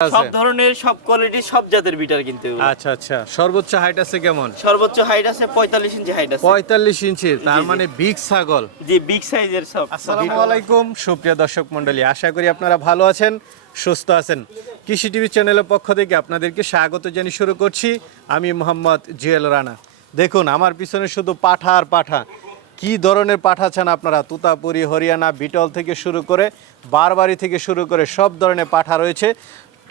সব ধরনের সব কোয়ালিটির সব জাতের বিটার কিন্তু আচ্ছা আচ্ছা। সর্বোচ্চ হাইট আছে কেমন? সর্বোচ্চ হাইট আছে পঁয়তাল্লিশ ইঞ্চি হাইট আছে। পঁয়তাল্লিশ ইঞ্চি তার। মানে বিগ ছাগল। জি বিগ সাইজের সব। আসসালামু আলাইকুম সুপ্রিয় দর্শক মণ্ডলী আশা করি আপনারা ভালো আছেন সুস্থ আছেন। কৃষি টিভি চ্যানেলের পক্ষ থেকে আপনাদেরকে স্বাগত জানিয়ে শুরু করছি। আমি মোহাম্মদ জুয়েল রানা। দেখুন আমার পিছনে শুধু পাঠা আর পাঠা। কি ধরনের পাঠা চান আপনারা? তুতাপুরি হরিয়ানা বিটল থেকে শুরু করে বারবারি থেকে শুরু করে সব ধরনের পাঠা রয়েছে।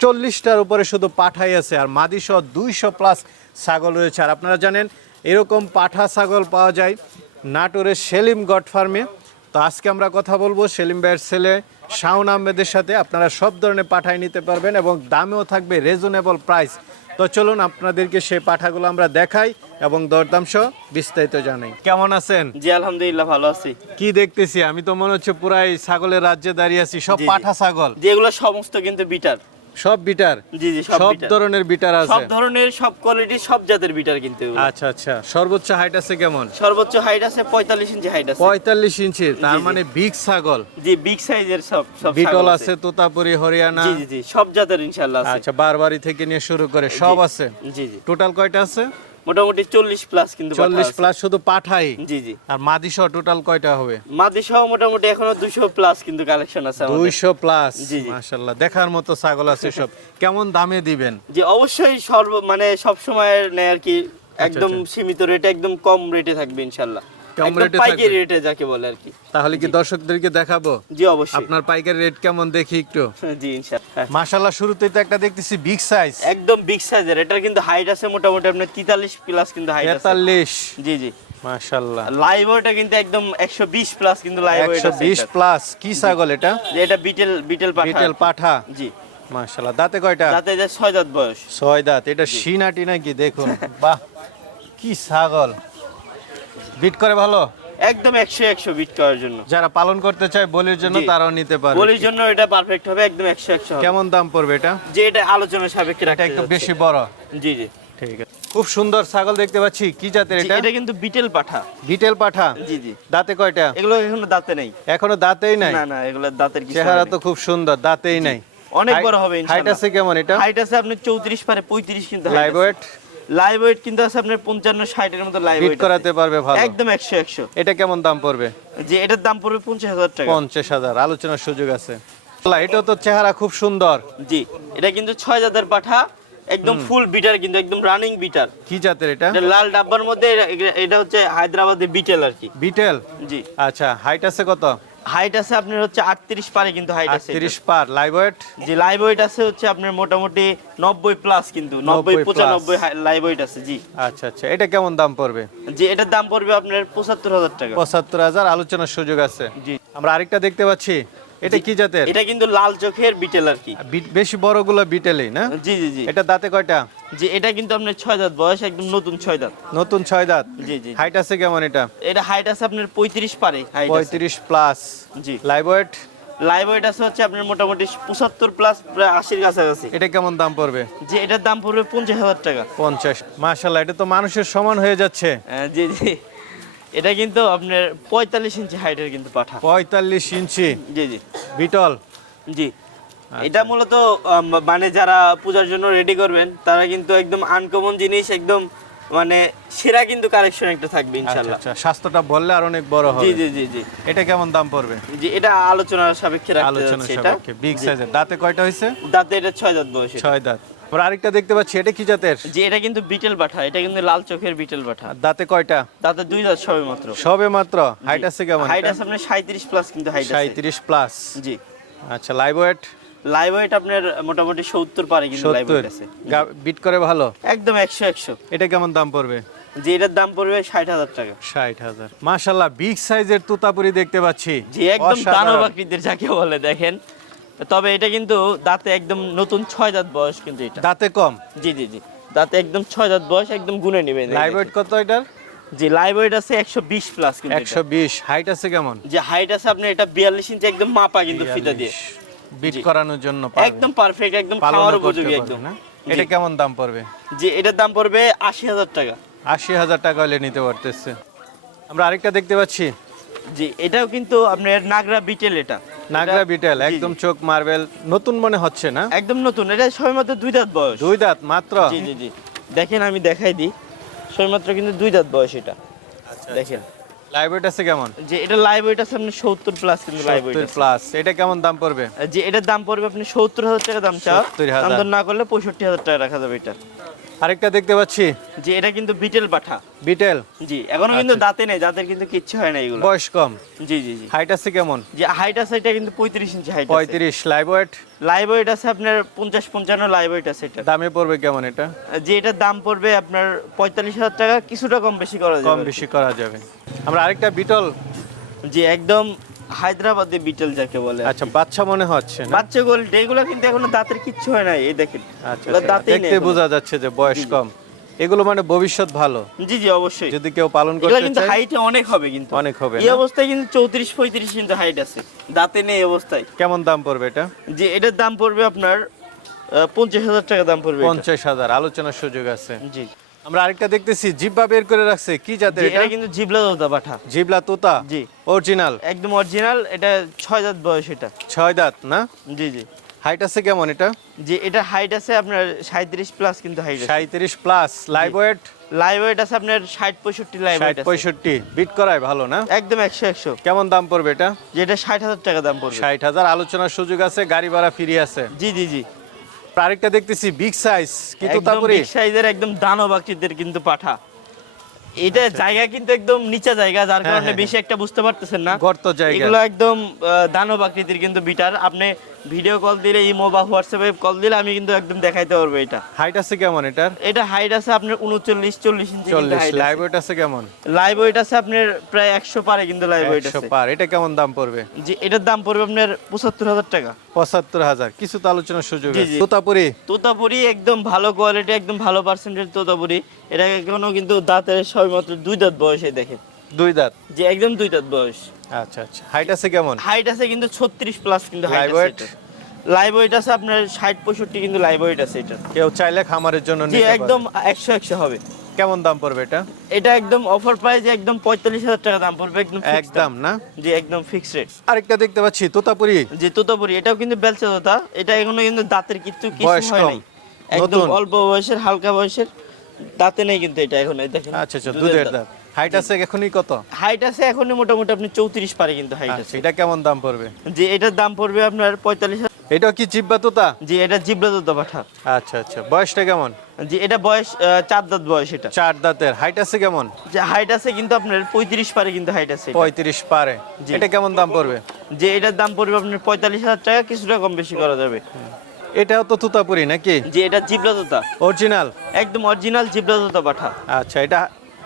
চল্লিশটার উপরে শুধু পাঠাই আছে আর মাদিসহ দুইশো প্লাস ছাগল রয়েছে। আর আপনারা জানেন এরকম পাঠা ছাগল পাওয়া যায় নাটোরের সেলিম গড ফার্মে। তো আজকে আমরা কথা বলব সেলিম ভাইয়ের ছেলে শাওন আহমেদের সাথে। আপনারা সব ধরনের পাঠাই নিতে পারবেন এবং দামেও থাকবে রিজনেবল প্রাইস তো চলুন আপনাদেরকে সেই পাঠাগুলো আমরা দেখাই এবং দরদাম সহ বিস্তারিত জানাই। কেমন আছেন? জি আলহামদুলিল্লাহ ভালো আছি। কি দেখতেছি? আমি তো মনে হচ্ছে পুরাই ছাগলের রাজ্যে দাঁড়িয়ে আছি সব। পাঠা ছাগল। যেগুলো সমস্ত কিন্তু বিটার। সব বিটার? জি জি সব ধরনের বিটার আছে? সব ধরনের সব কোয়ালিটি সব জাতের বিটার কিন্তু। আচ্ছা আচ্ছা। সর্বোচ্চ হাইট আছে কেমন? সর্বোচ্চ হাইট আছে পঁয়তাল্লিশ ইঞ্চি হাইট আছে। পঁয়তাল্লিশ ইঞ্চি তার। মানে বিগ ছাগল। জি বিগ সাইজের সব সব বিটল আছে। তোতাপুরি হরিয়ানা। জি জি সব জাতের ইনশাআল্লাহ আছে। আচ্ছা বারবারি থেকে নিয়ে শুরু করে সব আছে। জি জি। টোটাল কয়টা আছে? মোটামুটি চল্লিশ প্লাস কিন্তু চল্লিশ প্লাস শুধু পাঠাই? জি জি। আর মাদিসহ টোটাল কয়টা হবে? মাদি সহ মোটামুটি এখনও দুশো প্লাস কিন্তু কালেকশন আছে দুইশো প্লাস জি। মাশাল্লাহ দেখার মতো ছাগল আছে সব। কেমন দামে দিবেন? যে অবশ্যই সর্ব মানে সব সময় নেয় আর কি একদম আচ্ছা। সীমিত রেটে একদম কম রেটে থাকবে ইনশাল্লাহ কম রেটে পাইকারি রেটে যাকে বলে আর কি। তাহলে কি দর্শকদেরকে দেখাবো? জি অবশ্যই। আপনার পাইকারি রেট কেমন দেখি একটু? জি ইনশাল্লাহ হ্যাঁ। মাশাল্লাহ শুরুতেই তো একটা দেখতেছি বিগ সাইজ একদম বিগ সাইজের এটা কিন্তু হাইট আছে মোটামুটি আপনার 43 প্লাস কিন্তু হাইট আছে। তেতাল্লিশ। জি জি। লাইভ ওয়েটটা কিন্তু একদম 120 প্লাস কিন্তু লাইভ কি ছাগল এটা? এটা বিটেল বিটেল পাঠা। বিটেল পাঠা। জি। দাঁতে কয়টা? যে দাঁত বয়স। ছয় দাঁত। এটা সিনাটি নাকি? দেখুন। বাহ কি ছাগল। বিট করে ভালো? একদম 100 100 বিট করার জন্য। যারা পালন করতে চায় বলির জন্য তারাও নিতে পারে। বলির জন্য এটা পারফেক্ট হবে একদম 100 100 হবে। কেমন দাম পড়বে এটা? যে এটা আলোচনার সাপেক্ষে এটা একটু বেশি বড়। জি জি। ঠিক আছে। খুব সুন্দর ছাগল দেখতে পাচ্ছি। কি জাতের এটা? এটা কিন্তু বিটেল পাঠা। বিটেল পাঠা? জি জি। দাঁতে কয়টা? এগুলো এখনও দাঁতে নেই। এখনও দাঁতেই নাই? না না এগুলো দাঁতের কিছু চেহারা তো খুব সুন্দর দাঁতেই নাই। অনেক বড় হবে হাইট আছে কেমন এটা? হাইট আছে আপনি 34 পারে 35 কিন্তু লাইভ ওয়েট লাইভ ওয়েট কিন্তু আছে আপনার 55 60 এর মতো লাইভ ওয়েট করাতে পারবে ভালো। একদম 100 100 এটা কেমন দাম পড়বে? যে এটার দাম পড়বে 50000 টাকা। পঞ্চাশ হাজার আলোচনার সুযোগ আছে। এটাও তো চেহারা খুব সুন্দর। জি এটা কিন্তু 6000 পাঠা একদম ফুল বিটার কিন্তু একদম রানিং বিটার কি জাতের এটা? এটা লাল ডাব্বার মধ্যে এটা- এটা- এটা হচ্ছে হায়দ্রাবাদের বিটেল আর কি। বিটেল জি। আচ্ছা হাইট আছে কত? হাইট আছে আপনার হচ্ছে 38 পারে কিন্তু হাইট আছে তিরিশ পার লাইভ ওয়েট যে লাইভ ওয়েট আছে হচ্ছে আপনার মোটামুটি 90 প্লাস কিন্তু 90 90 95 লাইভ ওয়েট আছে জি। আচ্ছা আচ্ছা এটা কেমন দাম পড়বে? যে এটার দাম পড়বে আপনার 75000 টাকা। পঁচাত্তর হাজার আলোচনার সুযোগ আছে। জি। আমরা আরেকটা দেখতে পাচ্ছি। এটা কি জাতের? এটা কিন্তু লাল চোখের বিটেল আর কি। বেশি বড়গুলো বিটেলই না? জি জি জি। এটা দাঁতে কয়টা? যে এটা কিন্তু আপনার ছয় দাঁত বয়স একদম নতুন ছয় দাঁত। নতুন ছয় দাঁত? জি জি। হাইট আছে কেমন এটা? এটা হাইট আছে আপনার পঁয়ত্রিশ পারে হাইট পঁয়ত্রিশ প্লাস জি। লাইভ ওয়েট লাইভ ওয়েট আছে হচ্ছে আপনার মোটামুটি পঁচাত্তর প্লাস প্রায় আশির কাছাকাছি। এটা কেমন দাম পড়বে? যে এটার দাম পড়বে পঞ্চাশ হাজার টাকা। পঞ্চাশ। মাশাল্লাহ এটা তো মানুষের সমান হয়ে যাচ্ছে। জি জি। এটা কিন্তু আপনার পঁয়তাল্লিশ ইঞ্চি হাইটের কিন্তু পাঠা। পঁয়তাল্লিশ ইঞ্চি? জি জি। বিটল? জি। এটা মূলত মানে যারা পূজার জন্য রেডি করবেন তারা কিন্তু একদম আনকমন জিনিস একদম মানে সেরা কিন্তু কালেকশন একটা থাকবে আচ্ছা ইনশাল্লাহ আচ্ছা। স্বাস্থ্যটা বললে আর অনেক বড় জি হবে। জি জি জি জি। এটা কেমন দাম পড়বে? জি এটা আলোচনার সাপেক্ষে রাখতে আলোচনা যাচ্ছে এটা। সাপেক্ষে। বিগ সাইজের দাঁতে কয়টা হয়েছে? দাঁতে এটা ছয় দাঁত বয়স এটা। ছয় দাঁত। আমরা আরেকটা দেখতে পাচ্ছি এটা কি জাতের? যে এটা কিন্তু বিটেল পাঠা এটা কিন্তু লাল চোখের বিটেল আর দাঁতে কয়টা? দাঁতে দুই দাঁত সবে মাত্র। সবে মাত্র? হাইট আছে কেমন হাইট আছে আপনার সাঁত্রিশ প্লাস কিন্তু হাইট আছে। সাঁত্রিশ প্লাস জি। আচ্ছা লাইভ ওয়েট লাইভ ওয়েট আপনার মোটামুটি সত্তর পারে কিন্তু লাইভ ওয়েট আছে। বিট করে ভালো? একদম একশো একশো। এটা কেমন দাম পড়বে? যে এটার দাম পড়বে ষাট হাজার টাকা। ষাট হাজার। মাশাল্লাহ বিগ সাইজের তুতাপুরি দেখতে পাচ্ছি। যে একদম অসাধারণ। দানব আকৃতির যাকে বলে দেখেন। তবে এটা কিন্তু দাঁতে একদম নতুন ছয় দাঁত বয়স কিন্তু এটা। দাঁতে কম? জি জি জি। দাঁতে একদম ছয় দাঁত বয়স একদম গুনে নেবেন লাইভ ওয়েট কত এটার? জি লাইভ ওয়েট আছে একশো বিশ প্লাস কিন্তু এটা। একশো বিশ। হাইট আছে কেমন? যে হাইট আছে আপনার এটা বিয়াল্লিশ ইঞ্চি একদম মাপা কিন্তু ফিতা দিয়ে। বিট করানোর জন্য একদম পারফেক্ট একদম খাওয়ার উপযোগী একদম। এটা কেমন দাম পড়বে? যে এটার দাম পড়বে আশি হাজার টাকা। আশি হাজার টাকা হলে নিতে পারতেছে। আমরা আরেকটা দেখতে পাচ্ছি। জি এটাও কিন্তু আপনার নাগরা বিটেল এটা। নাগরা বিটেল একদম চোখ মার্বেল নতুন মনে হচ্ছে না? একদম নতুন এটা সবেমাত্র দুই দাঁত বয়স। দুই দাঁত মাত্র? জি জি জি। দেখেন আমি দেখাই দিই। সবেমাত্র কিন্তু দুই দাঁত বয়স এটা। আচ্ছা, দেখেন। লাইভ ওয়েট আছে কেমন? যে এটা লাইভ ওয়েট আছে আপনি সত্তর প্লাস কিন্তু লাইভ ওয়েট সত্তর প্লাস এটা কেমন দাম পড়বে? যে এটার দাম পড়বে আপনি সত্তর হাজার টাকা দাম চাও। 70,000 দাম না করলে পঁয়ষট্টি হাজার টাকা রাখা যাবে এটা। আরেকটা দেখতে পাচ্ছি। যে এটা কিন্তু বিটেল পাঠা। বিটেল? জি এখনও কিন্তু আচ্ছা। দাঁতে নেই দাঁতের কিন্তু কিচ্ছু হয় না এগুলো। বয়স কম? জি জি জি। হাইট আছে কেমন? যে হাইট আছে এটা কিন্তু পঁয়ত্রিশ ইঞ্চি হাইট আছে। পঁয়ত্রিশ লাইভ ওয়েট লাইভ ওয়েট আছে আপনার পঞ্চাশ পঞ্চান্ন লাইভ ওয়েট আছে এটা। দামে পড়বে কেমন এটা? যে এটার দাম পড়বে আপনার পঁয়তাল্লিশ হাজার টাকা কিছুটা কম বেশি করা যাবে। কম বেশি করা যাবে। আমরা আরেকটা বিটল। জি একদম হায়দ্রাবাদে বিটেল যাকে বলে আচ্ছা বাচ্চা মনে হচ্ছে না? বাচ্চা গোল এগুলো কিন্তু এখনও দাঁতের কিচ্ছু হয় নাই এই দেখেন। আচ্ছা আচ্ছা। নেই দেখতে বোঝা যাচ্ছে যে বয়স কম। এগুলো মানে ভবিষ্যৎ ভালো। জি জি অবশ্যই। যদি কেউ পালন করতে কিন্তু চায় হাইটে অনেক হবে কিন্তু। অনেক হবে এই অবস্থায় কিন্তু চৌত্রিশ পঁয়ত্রিশ কিন্তু হাইট আছে। দাঁতে নেই অবস্থায়। কেমন দাম পড়বে এটা? জি এটার দাম পড়বে আপনার পঞ্চাশ হাজার টাকা দাম পড়বে। পঞ্চাশ হাজার আলোচনার সুযোগ আছে। জি। আমরা আরেকটা দেখতেছি জিব্বা বের করে রাখছে। কি জাতের এটা? এটা কিন্তু জিবলা দোতা পাঠা। জিবলা তোতা? জি। অরিজিনাল একদম অরিজিনাল এটা ছয় দাঁত বয়স এটা। ছয় দাঁত না? জি জি। হাইট আছে কেমন এটা? যে এটা হাইট আছে আপনার সাঁত্রিশ প্লাস কিন্তু হাইট আছে। সাঁত্রিশ plus live weight live weight আছে আপনার ষাট পঁয়ষট্টি লাইভ ওয়েট আছে। পঁয়ষট্টি। বিট করায় ভালো না? একদম একশো একশো। কেমন দাম পড়বে এটা? যেটা ষাট হাজার টাকা দাম পড়বে। ষাট হাজার আলোচনার সুযোগ আছে গাড়ি ভাড়া ফ্রি আছে। জি জি জি। আরেকটা দেখতেছি বিগ সাইজ কিন্তু তারপরে? বিগ সাইজের একদম দানব আকৃতির কিন্তু পাঠা। এটা জায়গা কিন্তু একদম নিচা জায়গা যার হ্যাঁ, কারণে হ্যাঁ, বেশি একটা বুঝতে পারতেছেন না। গর্ত জায়গা। এগুলো একদম দানব আকৃতির কিন্তু বিটার। আপনি ভিডিও কল দিলে ইমো বা হোয়াটসঅ্যাপে কল দিলে আমি কিন্তু একদম দেখাইতে পারব এটা। হাইট আছে কেমন এটার? এটা হাইট আছে আপনার উনচল্লিশ চল্লিশ ইঞ্চি লাইভ ওয়েট আছে। কেমন? লাইভ ওয়েট আছে আপনার প্রায় একশো পারে কিন্তু লাইভ ওয়েট আছে। পার। এটা কেমন দাম পড়বে? যে এটার দাম পড়বে আপনার পঁচাত্তর হাজার টাকা। পঁচাত্তর হাজার। কিছু তো আলোচনার সুযোগ জি, আছে। তোতাপুরি? তোতাপুরি একদম ভালো কোয়ালিটি একদম ভালো পার্সেন্টের তোতাপুরি। এটা এখনও কিন্তু দাঁতের সবেমাত্র দুই দাঁত বয়সে দেখে দুই দাঁত? যে একদম দুই দাঁত বয়স। আচ্ছা আচ্ছা। হাইট আছে কেমন? হাইট আছে কিন্তু ছত্রিশ প্লাস কিন্তু হাইট আছে লাইভ ওয়েট আছে আপনার ষাট পঁয়ষট্টি কিন্তু লাইভ ওয়েট আছে এটা কেউ চাইলে খামারের জন্য নিতে পারে। একদম একশো একশো হবে। কেমন দাম পড়বে এটা? এটা একদম অফার প্রাইস একদম পঁয়তাল্লিশ হাজার টাকা দাম পড়বে একদম একদম না? জি একদম ফিক্সড রেট আরেকটা দেখতে পাচ্ছি তোতাপুরি। যে তোতাপুরি। এটাও কিন্তু বেলচা তোতা। এটা এখনও কিন্তু দাঁতের কিছু কিছু হয় নাই। একদম অল্প বয়সের হালকা বয়সের। দাঁতে নেই কিন্তু এটা এখন দেখেন। আচ্ছা আচ্ছা দুধের দাঁত। হাইট আছে এখনই কত? হাইট আছে এখনই মোটামুটি আপনি চৌত্রিশ পারে কিন্তু হাইট আচ্ছা আছে। এটা কেমন দাম পড়বে? যে এটার দাম পড়বে আপনার পঁয়তাল্লিশ এটা কি জিব্বা তোতা? যে এটা জিবলা তোতা পাঠা। আচ্ছা আচ্ছা বয়সটা কেমন? যে এটা বয়স চার দাঁত বয়স এটা। চার দাঁতের। হাইট আছে কেমন? যে হাইট আছে কিন্তু আপনার পঁয়ত্রিশ পারে কিন্তু হাইট আছে। পঁয়ত্রিশ পারে। জি। এটা কেমন দাম পড়বে? যে এটার দাম পড়বে আপনার পঁয়তাল্লিশ হাজার টাকা কিছুটা কম বেশি করা যাবে। এটাও তো তুতাপুরি নাকি? যে এটা জিবলা তোতা। অরিজিনাল একদম অরিজিনাল জিবলা তোতা পাঠা। আচ্ছা এটা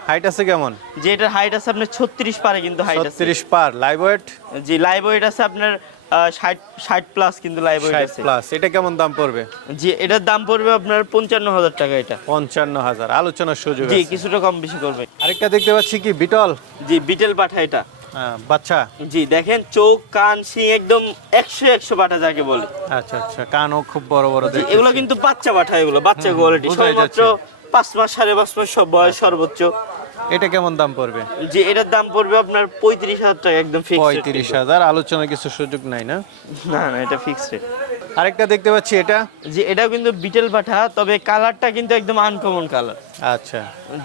হাইট আছে কেমন? যে এটার হাইট আছে আপনার ছত্রিশ পারে কিন্তু হাইট আছে। ছত্রিশ পার। লাইভ ওয়েট যে লাইভ ওয়েট আছে আপনার ষাট ষাট প্লাস কিন্তু লাইভ ওয়েট আছে। প্লাস এটা কেমন দাম পড়বে? যে এটার দাম পড়বে আপনার পঞ্চান্ন হাজার টাকা এটা। পঞ্চান্ন হাজার। আলোচনার সুযোগ জি কিছুটা কম বেশি করবে। আরেকটা দেখতে পাচ্ছি কি? বিটল জি বিটেল পাঠা এটা। হ্যাঁ, বাচ্চা? জি দেখেন চোখ কান শিং একদম একশো একশো পাঠা যাকে বলে। আচ্ছা আচ্ছা। কানও খুব বড় বড় জি। এগুলো কিন্তু বাচ্চা পাঠা এগুলো বাচ্চা কোয়ালিটি সর্বোচ্চ পাঁচ মাস সাড়ে পাঁচ মাস সব বয়স সর্বোচ্চ। এটা কেমন দাম পড়বে? যে এটার দাম পড়বে আপনার পঁয়ত্রিশ হাজার টাকা একদম ফিক্স পঁয়ত্রিশ হাজার আলোচনার কিছু সুযোগ নাই না? না না এটা ফিক্সড রেট আরেকটা দেখতে পাচ্ছি এটা? যে এটাও কিন্তু বিটেল পাঠা তবে কালারটা কিন্তু একদম আনকমন কালার। আচ্ছা।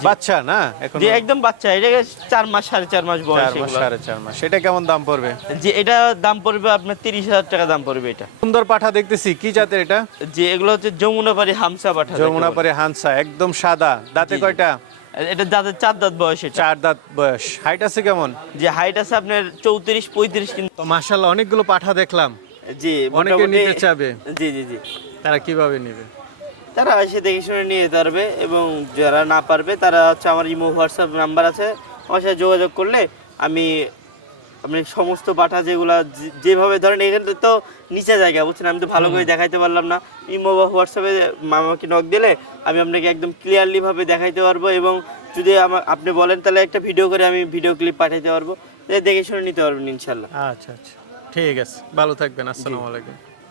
বাচ্চা না এখন? যে একদম বাচ্চা এটা চার মাস সাড়ে চার মাস বয়স। সাড়ে চার মাস। এটা কেমন দাম পড়বে? যে এটা দাম পড়বে আপনার তিরিশ হাজার টাকা দাম পড়বে এটা। সুন্দর পাঠা দেখতেছি কি জাতের এটা? যে এগুলো হচ্ছে যমুনা যমুনাপাড়ি হামসা পাঠা যমুনা। পরে হানসা একদম সাদা। দাঁতে। কয়টা? এটা যাদের চার দাঁত বয়স চার দাঁত বয়স। হাইট আছে কেমন? যে হাইট আছে আপনার চৌত্রিশ পঁয়ত্রিশ কিন্তু। মাসাল্লাহ অনেকগুলো পাঠা দেখলাম। জি অনেকে নিতে চাবে। জি জি জি। তারা কীভাবে নেবে? তারা এসে দেখে শুনে নিয়ে পারবে এবং যারা না পারবে তারা হচ্ছে আমার ইমো হোয়াটসঅ্যাপ নাম্বার আছে। আমার সাথে যোগাযোগ করলে আমি আপনি সমস্ত বাটা যেগুলা যেভাবে ধরেন এখানে তো নিচে জায়গা বুঝছেন? আমি তো ভালো করে দেখাইতে পারলাম না। ইমো বা হোয়াটসঅ্যাপে মামাকে নক দিলে আমি আপনাকে একদম ক্লিয়ারলিভাবে দেখাইতে পারব এবং যদি আমার আপনি বলেন তাহলে একটা ভিডিও করে আমি ভিডিও ক্লিপ পাঠাইতে পারব। দেখে শুনে নিতে পারবেন ইনশাল্লাহ আচ্ছা আচ্ছা। ঠিক আছে। ভালো থাকবেন। আসসালামু আলাইকুম।